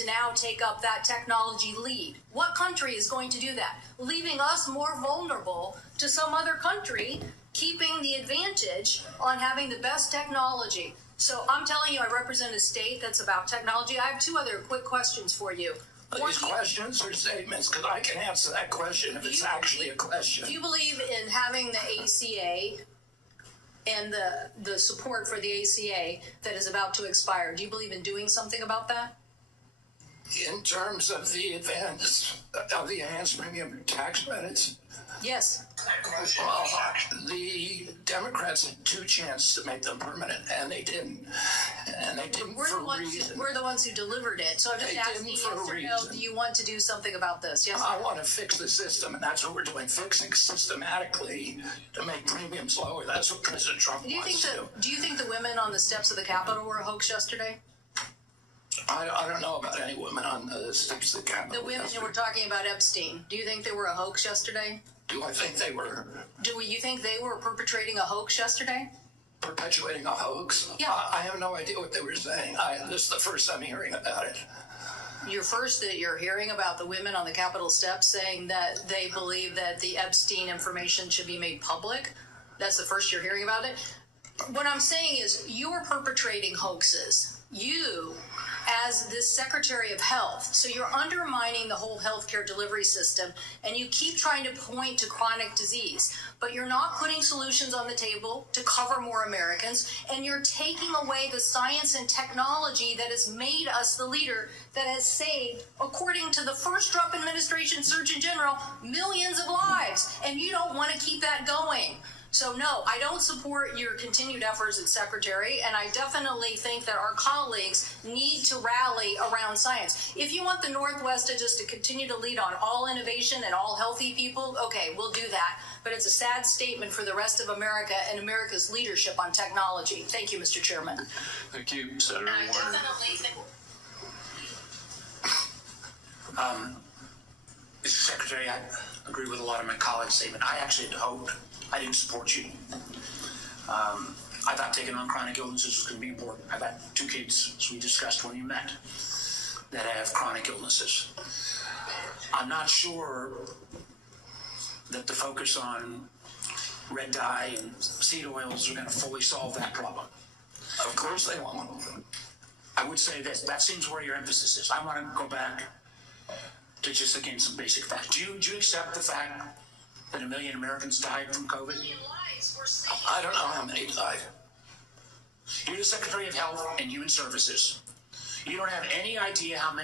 to now take up that technology lead? What country is going to do that? Leaving us more vulnerable to some other country, keeping the advantage on having the best technology. So I'm telling you, I represent a state that's about technology. I have two other quick questions for you. These questions or statements, because I can answer that question if it's actually a question. Do you believe in having the ACA and the support for the ACA that is about to expire? Do you believe in doing something about that? In terms of the enhanced premium tax credits? Yes. Well, the Democrats had two chances to make them permanent, and they didn't. And they didn't for a reason. We're the ones who delivered it. So I'm just asking yes or no, do you want to do something about this? Yes. I want to fix the system, and that's what we're doing, fixing systematically to make premiums lower. That's what President Trump wants to do. Do you think the women on the steps of the Capitol were a hoax yesterday? I don't know about any women on the steps of the Capitol. The women who were talking about Epstein, do you think they were a hoax yesterday? Do I think they were? Do you think they were perpetrating a hoax yesterday? Perpetuating a hoax? Yeah. I have no idea what they were saying. This is the first I'm hearing about it. You're hearing about the women on the Capitol steps saying that they believe that the Epstein information should be made public? That's the first you're hearing about it? What I'm saying is you're perpetrating hoaxes. You, as this Secretary of Health, so you're undermining the whole healthcare delivery system, and you keep trying to point to chronic disease, but you're not putting solutions on the table to cover more Americans, and you're taking away the science and technology that has made us the leader that has saved, according to the first Trump administration Surgeon General, millions of lives, and you don't want to keep that going. So no, I don't support your continued efforts as Secretary, and I definitely think that our colleagues need to rally around science. If you want the Northwest to continue to lead on all innovation and all healthy people, okay, we'll do that. But it's a sad statement for the rest of America and America's leadership on technology. Thank you, Mr. Chairman. Thank you, Senator Warner. Mr. Secretary, I agree with a lot of my colleagues' statement. I actually had hoped I didn't support you. I thought taking on chronic illnesses was going to be important. I've got two kids, as we discussed when you met, that have chronic illnesses. I'm not sure that the focus on red dye and seed oils are going to fully solve that problem. Of course they won't. I would say this, that seems where your emphasis is. I want to go back to just, again, some basic facts. Do you accept the fact that 1 million Americans died from COVID? I don't know how many died. You're the Secretary of Health and Human Services. You don't have any idea how many